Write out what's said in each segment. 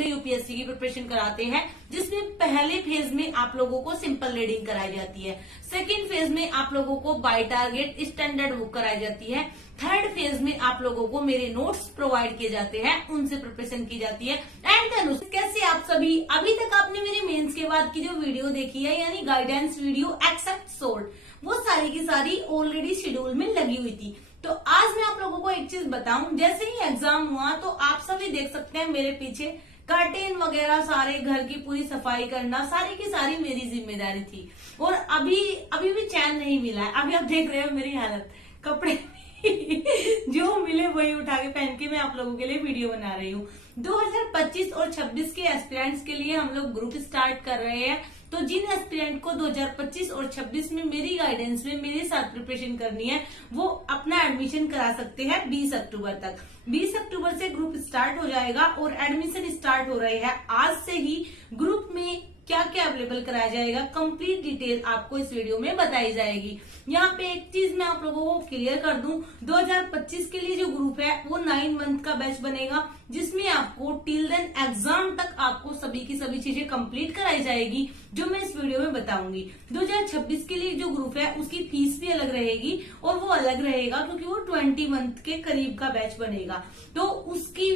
UPSC की preparation कराते हैं, जिसमें पहले फेज में आप लोगों को सिंपल रीडिंग कराई जाती है, सेकेंड फेज में आप लोगों को बाय टारगेट स्टैंडर्ड बुक कराई जाती है, थर्ड फेज में आप लोगों को मेरे नोट्स प्रोवाइड किए जाते हैं, उनसे प्रिपरेशन की जाती है। एंड देन कैसे आप सभी अभी तक आपने मेरे मेंस के बाद की जो वीडियो देखी है यानी गाइडेंस वीडियो एक्सेप्ट सोल्ड, वो सारी की सारी ऑलरेडी शेड्यूल में लगी हुई थी। तो आज मैं आप लोगों को एक चीज बताऊं, जैसे ही एग्जाम हुआ तो आप सभी देख सकते हैं मेरे पीछे कर्टेन वगैरह सारे घर की पूरी सफाई करना सारी की सारी मेरी जिम्मेदारी थी, और अभी भी चैन नहीं मिला है। अभी आप देख रहे हो मेरी हालत, कपड़े जो मिले वही उठा के पहन के मैं आप लोगों के लिए वीडियो बना रही हूँ। 2025 और 26 के एस्पिरेंट्स के लिए हम लोग ग्रुप स्टार्ट कर रहे हैं। तो जिन एस्पिरेंट को 2025 और 26 में मेरी गाइडेंस में मेरे साथ प्रिपरेशन करनी है, वो अपना एडमिशन करा सकते हैं 20 अक्टूबर तक। 20 अक्टूबर से ग्रुप स्टार्ट हो जाएगा और एडमिशन स्टार्ट हो रहे हैं आज से ही। ग्रुप में क्या क्या अवेलेबल कराया जाएगा, कंप्लीट डिटेल आपको इस वीडियो में बताई जाएगी। यहाँ पे एक चीज मैं आप लोगों को क्लियर कर दूं, 2025 के लिए जो ग्रुप है वो 9 मंथ का बैच बनेगा, जिसमें आपको टिल देन एग्जाम तक आपको सभी की सभी चीजें कंप्लीट कराई जाएगी, जो मैं इस वीडियो में बताऊंगी। 2026 के लिए जो ग्रुप है उसकी फीस भी अलग रहेगी, और वो अलग रहेगा क्योंकि वो 20 मंथ के करीब का बैच बनेगा। तो उसके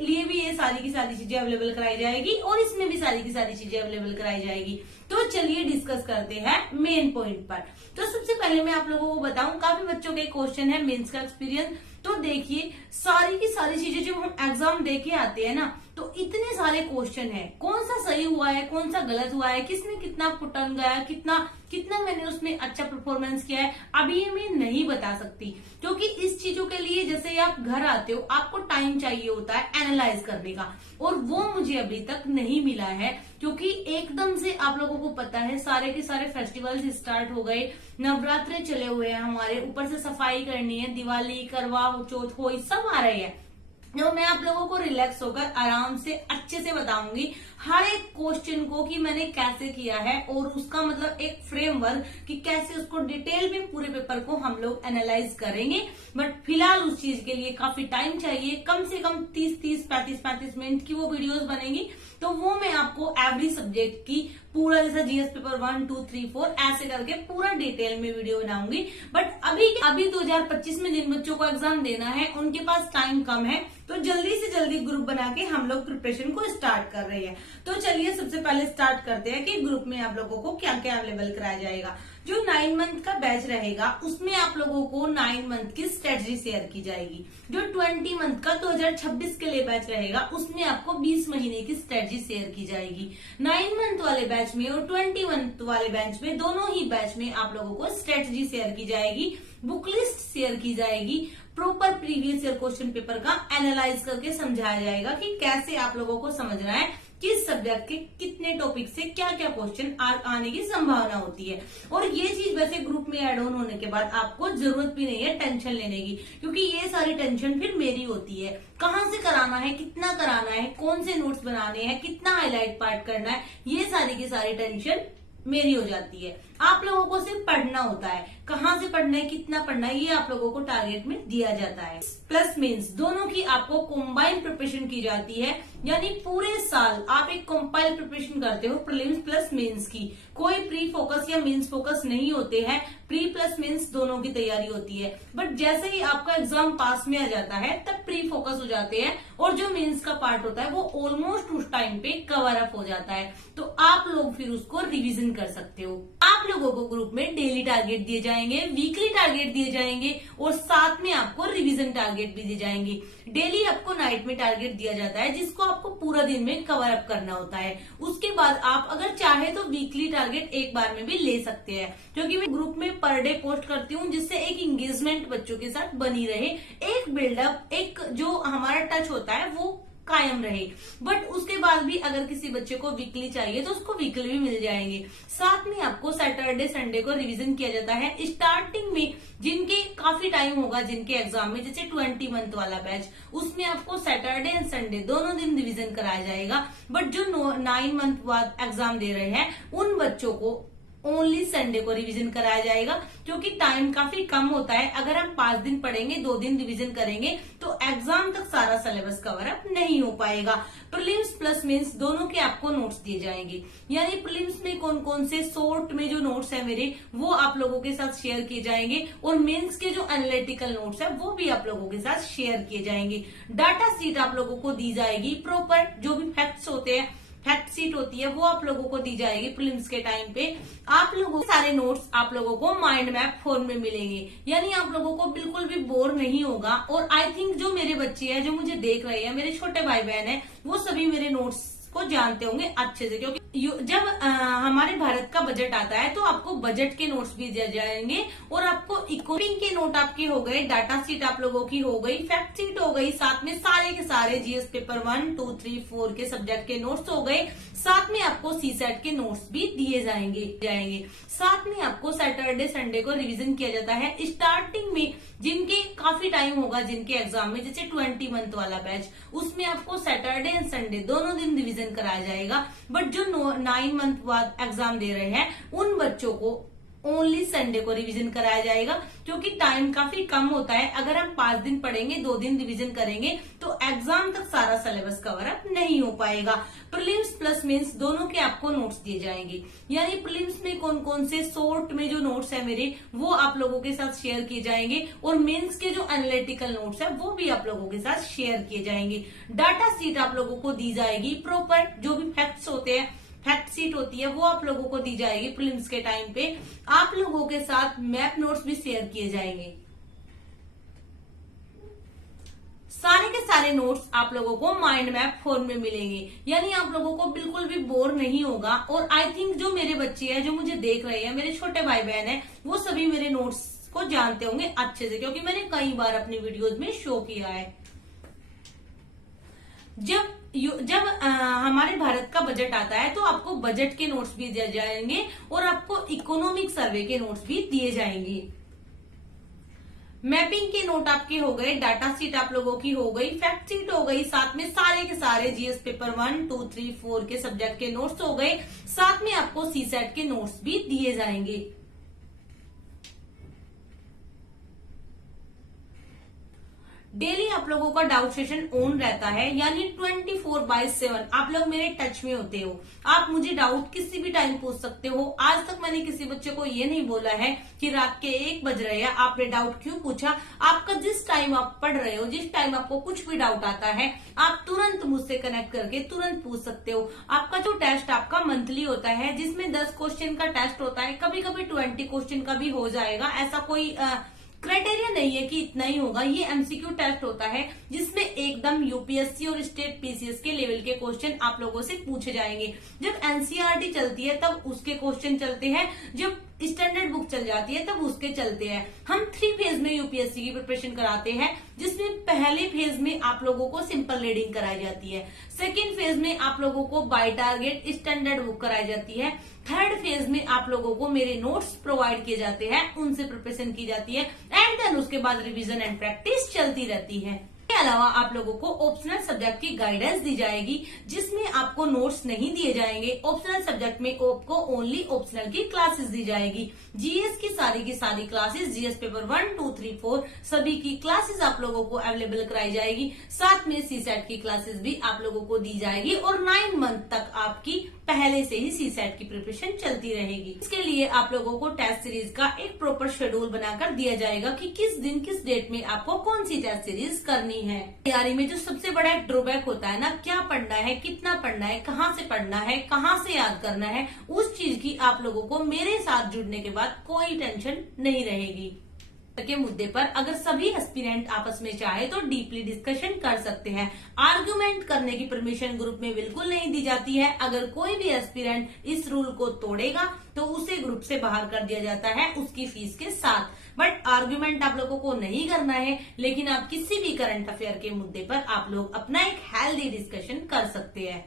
लिए भी ये सारी की सारी चीजें अवेलेबल कराई जाएगी, और इसमें भी सारी की सारी चीजें अवेलेबल कराई जाएगी। तो चलिए डिस्कस करते हैं मेन पॉइंट पर। तो सबसे पहले मैं आप लोगों को बताऊं, काफी बच्चों के क्वेश्चन है मेंस का एक्सपीरियंस। तो देखिए सारी की सारी चीजें जब हम एग्जाम देके आते हैं ना, तो इतने सारे क्वेश्चन है, कौन सा सही हुआ है, कौन सा गलत हुआ है, किसने कितना पुटन गया, कितना मैंने उसमें अच्छा परफॉर्मेंस किया है, अभी ये मैं नहीं बता सकती, क्योंकि इस चीजों के लिए जैसे आप घर आते हो आपको टाइम चाहिए होता है एनालाइज करने का, और वो मुझे अभी तक नहीं मिला है, क्योंकि एकदम से आप लोगों को पता है सारे के सारे फेस्टिवल्स स्टार्ट हो गए, नवरात्रे चले हुए हैं हमारे, ऊपर से सफाई करनी है, दिवाली, करवा चौथ, होली सब आ रहे हैं। तो मैं आप लोगों को रिलैक्स होकर आराम से अच्छे से बताऊंगी हर एक क्वेश्चन को कि मैंने कैसे किया है, और उसका मतलब एक फ्रेमवर्क कि कैसे उसको डिटेल में पूरे पेपर को हम लोग एनालाइज करेंगे। बट फिलहाल उस चीज के लिए काफी टाइम चाहिए, कम से कम 30 35 मिनट की वो वीडियोस बनेंगी। तो वो मैं आपको एवरी सब्जेक्ट की पूरा, जैसा जीएस पेपर 1 2 3 4 ऐसे करके पूरा डिटेल में वीडियो बनाऊंगी। बट अभी 2025 में जिन बच्चों को एग्जाम देना है उनके पास टाइम कम है, तो जल्दी से जल्दी ग्रुप बना के हम लोग प्रिपरेशन को स्टार्ट कर रहे हैं। तो चलिए सबसे पहले स्टार्ट करते हैं कि ग्रुप में आप लोगों को क्या क्या अवेलेबल कराया जाएगा। जो 9 मंथ का बैच रहेगा उसमें आप लोगों को 9 मंथ की स्ट्रेटजी शेयर की जाएगी। जो 20 मंथ का 2026 के लिए बैच रहेगा उसमें आपको 20 महीने की स्ट्रेटजी शेयर की जाएगी। 9 मंथ वाले बैच में और 20 मंथ वाले बैच में, दोनों ही बैच में आप लोगों को स्ट्रेटजी शेयर की जाएगी, बुक लिस्ट शेयर की जाएगी, proper previous year question paper का एनालाइज करके समझाया जाएगा कि कैसे आप लोगों को समझना है किस सब्जेक्ट के कितने टॉपिक से क्या क्या क्वेश्चन आने की संभावना होती है। और ये चीज वैसे ग्रुप में ऐड ऑन होने के बाद आपको जरूरत भी नहीं है टेंशन लेने की, क्योंकि ये सारी टेंशन फिर मेरी होती है, कहाँ से कराना है, कितना कराना है, कौन से नोट्स बनाने हैं, कितना हाईलाइट पार्ट करना है, ये सारी की सारी टेंशन मेरी हो जाती है। आप लोगों को सिर्फ पढ़ना होता है, कहाँ से पढ़ना है, कितना पढ़ना है, ये आप लोगों को टारगेट में दिया जाता है। प्लस मेंस दोनों की आपको कंबाइंड प्रिपरेशन की जाती है, यानी पूरे साल आप एक कंपाइल प्रिपरेशन करते हो प्रीलिम्स प्लस मेंस की। कोई प्री फोकस या मेंस फोकस नहीं होते हैं, प्री प्लस मेंस दोनों की तैयारी होती है। बट जैसे ही आपका एग्जाम पास में आ जाता है तब प्री फोकस हो जाते हैं, और जो मेंस का पार्ट होता है वो ऑलमोस्ट उस टाइम पे कवर अप हो जाता है, तो आप लोग फिर उसको रिविजन कर सकते हो। आप लोगों को ग्रुप में डेली टारगेट दिए जाएंगे, वीकली टारगेट दिए जाएंगे, और साथ में आपको रिवीजन टारगेट भी दिए जाएंगे। डेली आपको नाइट में टारगेट दिया जाता है, जिसको आपको पूरा दिन में कवर अप करना होता है। उसके बाद आप अगर चाहे तो वीकली टारगेट एक बार में भी ले सकते हैं, क्योंकि मैं ग्रुप में पर डे पोस्ट करती हूँ, जिससे एक इंगेजमेंट बच्चों के साथ बनी रहे, एक बिल्डअप, एक जो हमारा टच होता है वो कायम रहे। बट उसके बाद भी अगर किसी बच्चे को वीकली चाहिए तो उसको वीकली भी मिल जाएंगे। साथ में आपको सैटरडे संडे को रिवीजन किया जाता है। स्टार्टिंग में जिनके काफी टाइम होगा, जिनके एग्जाम में, जैसे 20 मंथ वाला बैच, उसमें आपको सैटरडे एंड संडे दोनों दिन रिवीजन कराया जाएगा। बट जो 9 मंथ बाद एग्जाम दे रहे हैं उन बच्चों को ओनली संडे को रिवीजन कराया जाएगा, क्योंकि टाइम काफी कम होता है। अगर हम 5 दिन पढ़ेंगे, 2 दिन रिवीजन करेंगे तो एग्जाम तक सारा सिलेबस कवर अप नहीं हो पाएगा। प्रीलिम्स प्लस मेंस दोनों के आपको नोट्स दिए जाएंगे, यानी प्रीलिम्स में कौन कौन से शॉर्ट में जो नोट्स है मेरे, वो आप लोगों के साथ शेयर किए जाएंगे, और मेंस के जो एनालिटिकल नोट्स है वो भी आप लोगों के साथ शेयर किए जाएंगे। डाटा शीट आप लोगों को दी जाएगी प्रॉपर, जो भी फैक्ट्स होते हैं, फैक्ट शीट होती है, वो आप लोगों को दी जाएगी प्रीलिम्स के टाइम पे। आप लोगों के सारे नोट्स आप लोगों को माइंड मैप फॉर्म में मिलेंगे, यानी आप लोगों को बिल्कुल भी बोर नहीं होगा। और आई थिंक जो मेरे बच्चे हैं, जो मुझे देख रहे हैं, मेरे छोटे भाई बहन हैं, वो सभी मेरे नोट्स को जानते होंगे अच्छे से, क्योंकि जब हमारे भारत का बजट आता है तो आपको बजट के नोट्स भी दिए जाएंगे, और आपको इकोनॉमी के नोट आपके हो गए, डाटा शीट आप लोगों की हो गई, फैक्ट शीट हो गई, साथ में सारे के सारे जीएस पेपर 1, 2, 3, 4 के सब्जेक्ट के नोट्स हो गए, साथ में आपको सीसेट के नोट्स भी दिए जाएंगे। साथ में आपको सैटरडे संडे को रिवीजन किया जाता है। स्टार्टिंग में जिनके काफी टाइम होगा, जिनके एग्जाम में, जैसे 20 मंथ वाला बैच, उसमें आपको सैटरडे एंड संडे दोनों दिन रिवीजन कराया जाएगा। बट जो 9 मंथ बाद एग्जाम दे रहे हैं, उन बच्चों को ओनली संडे को रिवीजन कराया जाएगा, क्योंकि टाइम काफी कम होता है। अगर हम 5 दिन पढ़ेंगे, 2 दिन रिवीजन करेंगे तो एग्जाम तक सारा सिलेबस कवर अप नहीं हो पाएगा। प्रीलिम्स प्लस मेंस दोनों के आपको नोट्स दिए जाएंगे, यानी प्रीलिम्स में कौन कौन से शॉर्ट में जो नोट्स है मेरे, वो आप लोगों के साथ शेयर किए जाएंगे, और मेंस के जो एनालिटिकल नोट्स है वो भी आप लोगों के साथ शेयर किए जाएंगे। डाटा शीट आप लोगों को दी जाएगी प्रॉपर, जो भी फैक्ट्स होते हैं, फैक्ट शीट होती है, वो आप लोगों को दी जाएगी प्रीलिम्स के टाइम पे। आप लोगों के साथ मैप नोट्स भी शेयर किए जाएंगे। सारे के सारे नोट्स आप लोगों को माइंड मैप फॉर्म में मिलेंगे, यानी आप लोगों को बिल्कुल भी बोर नहीं होगा। और आई थिंक जो मेरे बच्चे हैं, जो मुझे देख रहे हैं, मेरे छोटे भाई बहन हैं, वो सभी मेरे नोट्स को जानते होंगे अच्छे से, क्योंकि मैंने कई बार अपनी वीडियोज में शो किया है। जब हमारे भारत का बजट आता है तो आपको बजट के नोट्स भी दिए जाएंगे, और आपको इकोनॉमिक सर्वे के नोट्स भी दिए जाएंगे। मैपिंग के नोट आपके हो गए, डाटा शीट आप लोगों की हो गई, फैक्ट शीट हो गई, साथ में सारे के सारे जीएस पेपर 1, 2, 3, 4 के सब्जेक्ट के नोट्स हो गए, साथ में आपको सीसेट के नोट्स भी दिए जाएंगे। डेली आप लोगों का डाउट सेशन ऑन रहता है, यानी 24/7 आप लोग मेरे टच में होते हो। आप मुझे डाउट किसी भी टाइम पूछ सकते हो। आज तक मैंने किसी बच्चे को ये नहीं बोला है कि रात के 1 बज रहे हैं आपने डाउट क्यों पूछा। आपका जिस टाइम आप पढ़ रहे हो, जिस टाइम आपको कुछ भी डाउट आता है, आप तुरंत मुझसे कनेक्ट करके तुरंत पूछ सकते हो। आपका जो टेस्ट आपका मंथली होता है, जिसमें 10 क्वेश्चन का टेस्ट होता है, कभी कभी 20 क्वेश्चन का भी हो जाएगा, ऐसा कोई क्राइटेरिया नहीं है कि इतना ही होगा। ये एमसीक्यू टेस्ट होता है, जिसमें एकदम यूपीएससी और स्टेट पीसीएस के लेवल के क्वेश्चन आप लोगों से पूछे जाएंगे। जब एनसीईआरटी चलती है तब उसके क्वेश्चन चलते हैं, जब स्टैंडर्ड बुक चल जाती है तब उसके चलते हैं। हम 3 फेज में यूपीएससी की प्रिपरेशन कराते हैं, जिसमें पहले फेज में आप लोगों को सिंपल रीडिंग कराई जाती है, सेकेंड फेज में आप लोगों को बाय टारगेट स्टैंडर्ड बुक कराई जाती है, थर्ड फेज में आप लोगों को मेरे नोट्स प्रोवाइड किए जाते हैं, उनसे प्रिपरेशन की जाती है, एंड देन उसके बाद रिवीजन एंड प्रैक्टिस चलती रहती है। इसके अलावा आप लोगों को ऑप्शनल सब्जेक्ट की गाइडेंस दी जाएगी, जिसमें आपको नोट्स नहीं दिए जाएंगे। ऑप्शनल सब्जेक्ट में आपको ओनली ऑप्शनल की क्लासेस दी जाएगी। जीएस की सारी क्लासेस, जीएस पेपर 1, 2, 3, 4 सभी की क्लासेस आप लोगों को अवेलेबल कराई जाएगी। साथ में सीसेट की क्लासेस भी आप लोगों को दी जाएगी, और 9 मंथ तक आपकी पहले से ही सीसेट की प्रिपरेशन चलती रहेगी। इसके लिए आप लोगों को टेस्ट सीरीज का एक प्रॉपर शेड्यूल बनाकर दिया जाएगा कि किस दिन किस डेट में आपको कौन सी टेस्ट सीरीज करनी है। तैयारी में जो सबसे बड़ा ड्रॉबैक होता है ना, क्या पढ़ना है, कितना पढ़ना है, कहाँ से पढ़ना है, कहाँ से याद करना है, उस चीज की आप लोगों को मेरे साथ जुड़ने के बाद कोई टेंशन नहीं रहेगी। के मुद्दे पर अगर सभी एस्पिरेंट आपस में चाहे तो डीपली डिस्कशन कर सकते हैं। आर्गुमेंट करने की परमिशन ग्रुप में बिल्कुल नहीं दी जाती है। अगर कोई भी एस्पिरेंट इस रूल को तोड़ेगा तो उसे ग्रुप से बाहर कर दिया जाता है, उसकी फीस के साथ। बट आर्गुमेंट आप लोगों को नहीं करना है, लेकिन आप किसी भी करंट अफेयर के मुद्दे पर आप लोग अपना एक हेल्दी डिस्कशन कर सकते हैं।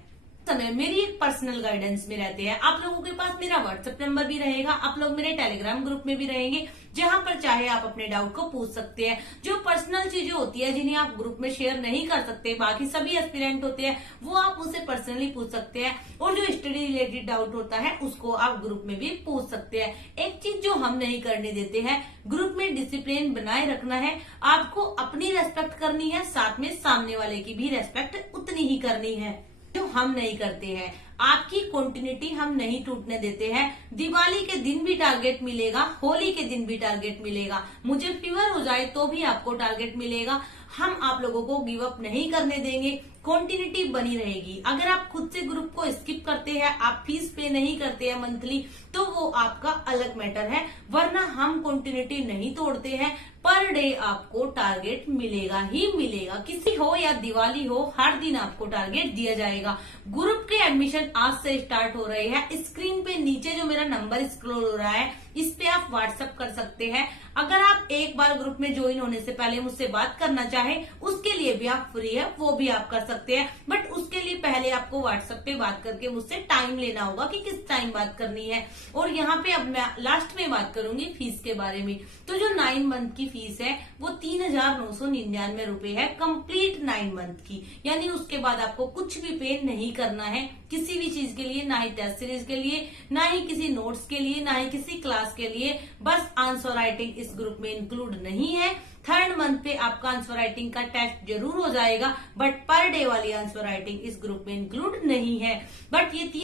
समय मेरी एक पर्सनल गाइडेंस में रहते हैं। आप लोगों के पास मेरा व्हाट्सएप नंबर भी रहेगा, आप लोग मेरे टेलीग्राम ग्रुप में भी रहेंगे, जहां पर चाहे आप अपने डाउट को पूछ सकते हैं। जो पर्सनल चीजें होती है जिन्हें आप ग्रुप में शेयर नहीं कर सकते, बाकी सभी एस्पिरेंट होते हैं, वो आप मुझसे पर्सनली पूछ सकते हैं। और जो स्टडी रिलेटेड डाउट होता है उसको आप ग्रुप में भी पूछ सकते हैं। एक चीज जो हम नहीं करने देते हैं, ग्रुप में डिसिप्लिन बनाए रखना है। आपको अपनी रेस्पेक्ट करनी है, साथ में सामने वाले की भी रेस्पेक्ट उतनी ही करनी है। जो हम नहीं करते हैं, आपकी कंटिन्यूटी हम नहीं टूटने देते हैं। दिवाली के दिन भी टारगेट मिलेगा, होली के दिन भी टारगेट मिलेगा, मुझे फीवर हो जाए तो भी आपको टारगेट मिलेगा। हम आप लोगों को गिव अप नहीं करने देंगे, कंटिन्यूटी बनी रहेगी। अगर आप खुद से ग्रुप को स्किप करते हैं, आप फीस पे नहीं करते हैं मंथली, तो वो आपका अलग मैटर है, वरना हम कंटिन्यूटी नहीं तोड़ते हैं। पर डे आपको टारगेट मिलेगा ही मिलेगा, किसी हो या दिवाली हो, हर दिन आपको टारगेट दिया जाएगा। ग्रुप के एडमिशन आज से स्टार्ट हो रहे हैं। स्क्रीन पे नीचे जो मेरा नंबर स्क्रॉल हो रहा है, इस पे आप व्हाट्सएप कर सकते हैं। अगर आप एक बार ग्रुप में ज्वाइन होने से पहले मुझसे बात करना चाहें, उसके लिए भी आप फ्री है, वो भी आप कर सकते हैं। बट उसके लिए पहले आपको व्हाट्सएप पे बात करके मुझसे टाइम लेना होगा कि किस टाइम बात करनी है। और यहाँ पे अब मैं लास्ट में बात करूंगी फीस के बारे में। तो जो 9 मंथ की फीस है वो 3,999 रुपए है, कंप्लीट 9 मंथ की। यानी उसके बाद आपको कुछ भी पे नहीं करना है किसी भी चीज के लिए, ना ही टेस्ट सीरीज के लिए, ना ही किसी नोट्स के लिए, ना ही किसी क्लास के लिए। बस आंसर राइटिंग इस ग्रुप में इंक्लूड नहीं है। 3rd मंथ पे आपका आंसर राइटिंग का टेस्ट जरूर हो जाएगा, बट पर डे वाली आंसर राइटिंग इस ग्रुप में इंक्लूड नहीं है। बट ये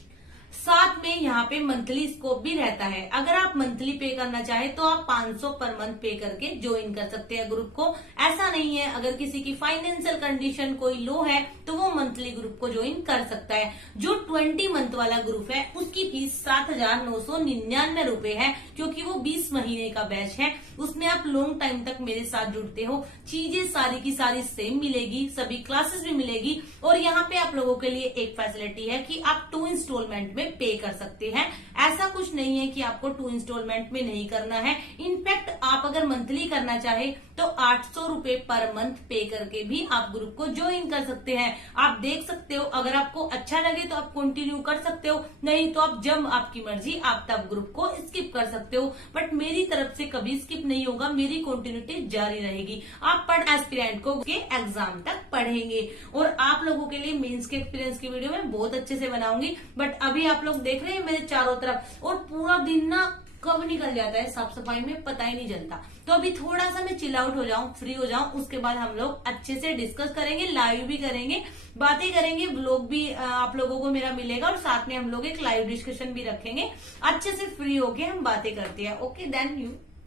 साथ में यहाँ पे मंथली स्कोप भी रहता है। अगर आप मंथली पे करना चाहे तो आप 500 पर मंथ पे करके ज्वाइन कर सकते हैं ग्रुप को। ऐसा नहीं है, अगर किसी की फाइनेंशियल कंडीशन कोई लो है तो वो मंथली ग्रुप को ज्वाइन कर सकता है। जो 20 मंथ वाला ग्रुप है उसकी फीस 7,999 रुपए है, क्योंकि वो 20 महीने का बैच है। उसमें आप लॉन्ग टाइम तक मेरे साथ जुड़ते हो, चीजें सारी की सारी सेम मिलेगी, सभी क्लासेस भी मिलेगी। और यहाँ पे आप लोगों के लिए एक फैसिलिटी है कि आप 2 इंस्टॉलमेंट में पे कर सकते हैं। ऐसा कुछ नहीं है कि आपको 2 इंस्टॉलमेंट में नहीं करना है। इनफैक्ट आप अगर मंथली करना चाहे तो 800 रुपए पर मंथ पे करके भी आप ग्रुप को ज्वाइन कर सकते हैं। आप देख सकते हो, अगर आपको अच्छा लगे तो आप कंटिन्यू कर सकते हो, नहीं तो आप जब आपकी मर्जी आप तब ग्रुप को स्किप कर सकते हो। बट मेरी तरफ से कभी स्किप नहीं होगा, मेरी कंटिन्यूटी जारी रहेगी। आप पढ़ एस्पिरेंट को के एग्जाम तक पढ़ेंगे। और आप लोगों के लिए मेंस के एक्सपीरियंस की वीडियो मैं बहुत अच्छे से बनाऊंगी। बट अभी आप लोग देख रहे हैं मेरे चारों तरफ, और पूरा दिन ना कब निकल जाता है साफ सफाई में पता ही नहीं चलता। तो अभी थोड़ा सा मैं चिल आउट हो जाऊं, फ्री हो जाऊं, उसके बाद हम लोग अच्छे से डिस्कस करेंगे, लाइव भी करेंगे, बातें करेंगे, ब्लॉग भी आप लोगों को मेरा मिलेगा, और साथ में हम लोग एक लाइव डिस्कशन भी रखेंगे। अच्छे से फ्री होके हम बातें करते हैं। Okay then you